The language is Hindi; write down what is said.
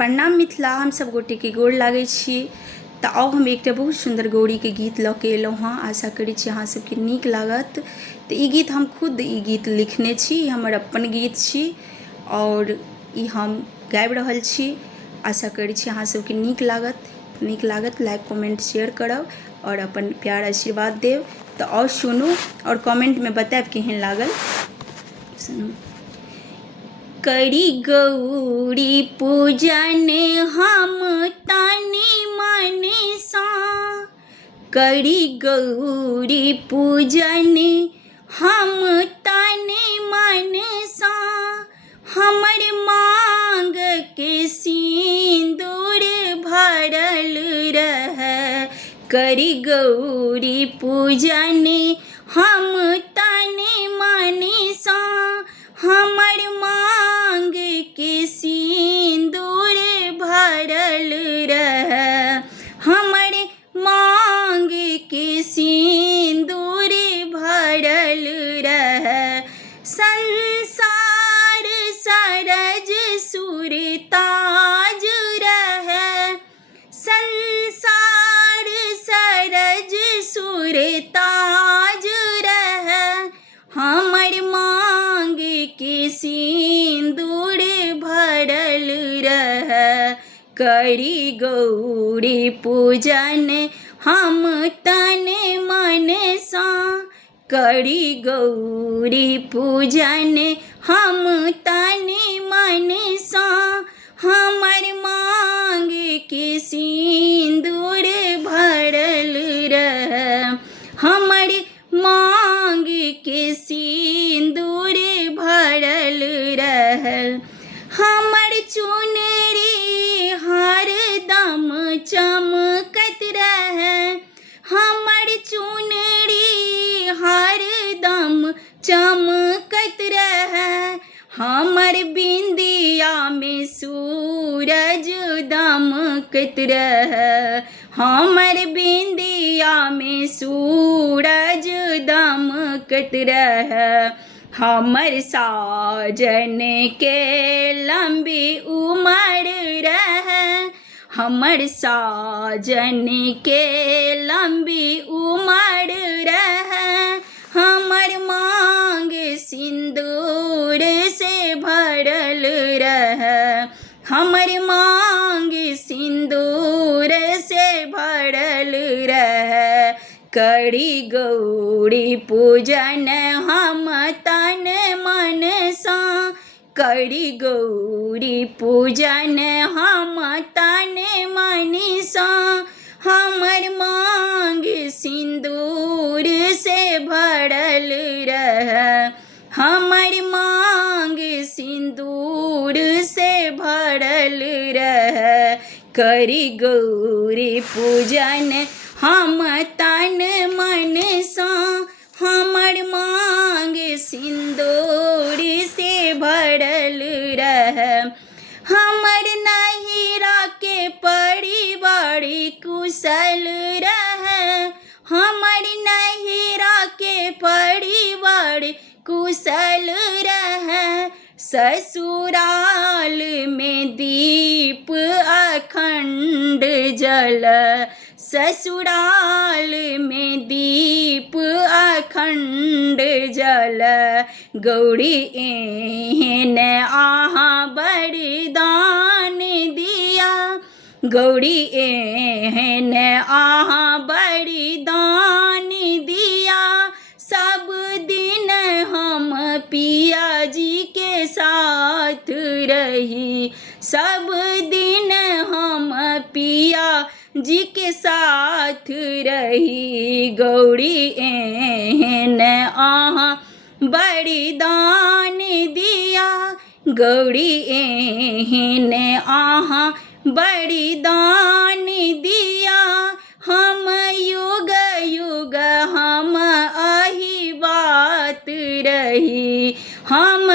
प्रणाम मिथिला, हम सब गोटे के गोड़ लागै छी। तऽ आउ हम एकटा बहुत सुंदर गौड़ी के गीत लऽ के एलहुँ हँ। आशा करै छी अहाँ सबके नीक लागत। तऽ ई गीत हम खुद ई गीत लिखने छी, हमर अपन गीत छी और ई हम गाबि रहल छी। आशा करै छी अहाँ सबके नीक लागत। लाइक कमेंट शेयर करब और अपन प्यार आशीर्वाद देव। तऽ और सुनू और कमेंट में बताएब केहन लागल। सुनू। करी गौरी पूजन हम तनि मन सा, करी गौरी पूजन हम तनि मन सा, हमर मांग के सिंदूर भरल रहे। करी गौरी पूजन हम तनि मन सा, हमर मांग के सिंदूर भरल रहे। हमर मांग के सिंदूर भरल रहे। संसार सरज सुर ताज रहे, संसार सरज सुर ताज रहे। हमर मांग के सिंदूर भरल रहे। करी गौरी पूजन हम तन मन सा, करी गौरी पूजन हम तन मन सा, हमर मांग के सिंदूर भरल रहे। हमर मांग के सिंदूर भरल रहे। हमर चुनरी हरदम चमकत रहे, हमर चुनरी हरदम चमकत रहे। हमर बिंदिया में सूरज दमकत रहे, हमर बिंदिया में सूरज दमकत रहे। हमर साजन के लंबी उमर रहे, हमर साजन के लंबी उमर रहे। हमर मांग सिंदूर से भरल रहे, हमर मांग सिंदूर से भरल रहे। करी गौरी पूजन हम तन मन सा, करी गौरी पूजन हम तन मन सा, हमर मांग सिंदूर से भरल रहे। हमर मांग सिंदूर से भरल रहे। करी गौरी पूजन हम तन मन सा, हमर मांग सिंदूर से भरल रहे। हमर नहिरा के परिवार कुशल रहे, हमर नहिरा के परिवार कुशल रहे। ससुराल में दीप अखंड जल, ससुराल में दीप अखंड जल। गौरी एहन आहाँ वरदान दिया, गौरी एहन आहाँ वरदान दिया। सब दिन हम पिया जी के साथ रही, सब दिन हम पिया जी के साथ रही। गौरी एहन आहाँ वरदान दिया, गौरी एहन आहाँ वरदान दिया। हम युग युग हम अही बात रही, हम